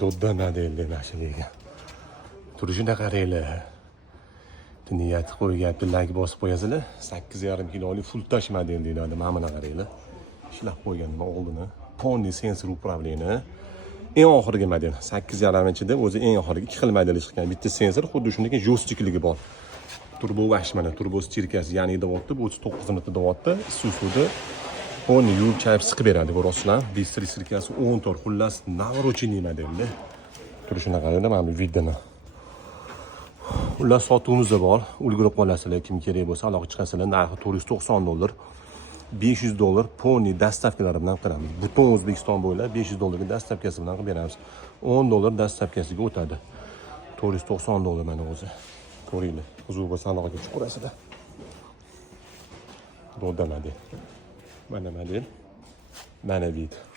Dodda modelli mashinaga. Turishini qaranglar. Niyat qo'ygan like bosib qo'yasizlar. 8,5 kilolik full touch model deyiladi. Mana buni qaranglar. Ishlab qo'yganman oldini. Pony sensor upravleniya. Eng oxirgi model 8,5 inchida o'zi eng oxirgi 2 xil model chiqqan. Bitta sensor xuddi shunday joystikligi bor. Turbo vash mana turbo stirkasi ya'ni deyapti, bu 39 minutda deyapti. Isuzuda Pony yuvib chayib siqib beradi, ko'rasizlar. Bistri stirkasi 10 tor, xullas navrochenniy modelda. Turishini qaranglar, mana bu videoni. Ular sotuvimizda bor. Ulgurib qolasizlar, kim kerak bo'lsa aloqa chiqasizlar. Narxi $490. $500 Pony dastavkalari bilan qilamiz. Butun O'zbekiston bo'ylab $500 dastavkasi bilan qilib beramiz. $10 dastavkasiga o'tadi. $490 mana o'zi. Ko'ringlar. Huzur bo'lsa aloqaga chiqib qo'rasizlar. Ro'da model. Mana model. Mana video.